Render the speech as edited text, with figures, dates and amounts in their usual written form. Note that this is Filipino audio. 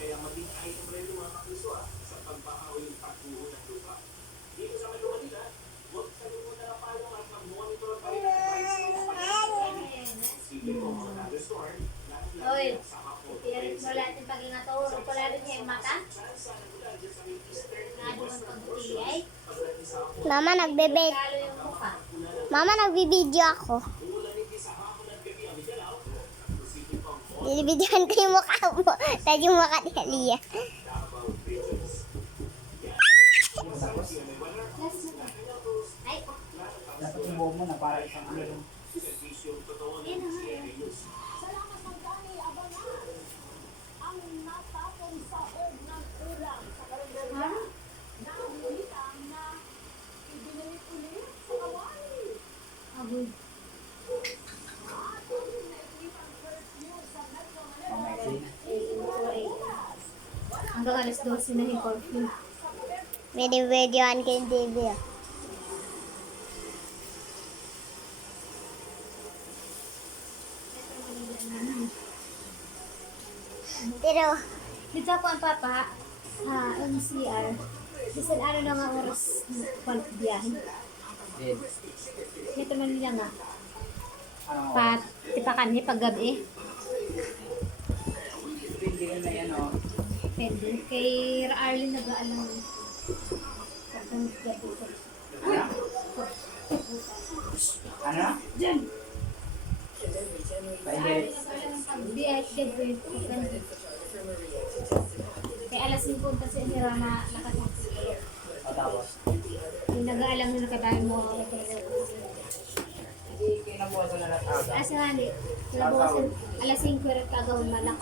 Oy, itirit mo lahat yung pag-ingaturo ko lalo niya yung mata. Naduman pag-utiyay. Mama, Lalo yung mukha. Mama, nagbibideo ako. Binibidyohan ko yung mukha mo. Tapos yung mukha ni Aliyah. Ay, Dapat yung buhok mo na para isang ano yung yan na nga. Agoy. pamexin. Hanggang alas 12 na yung curfew. Binibidyohan ko yung TV. Pero, Dito ako ang papa sa MCR. Kasi ano na nga oras biyahe. Then, Ito man nila nga. ano, Pat, tipakan niya pag gabi. hindi na yan o. Pwede. Kay Arlene nag-aalam. Pag gabi ko. Ano? Ano? Diyan! Pwede. Di ay gabi. Kaya alas 5 kasi nira na nakatapos. O tapos. Yung nag-aalam na nakabayan mo. Hindi kinabukasan na lang aga. Asa nga ni, kinabukasan, alas 5 rin kagawin malak.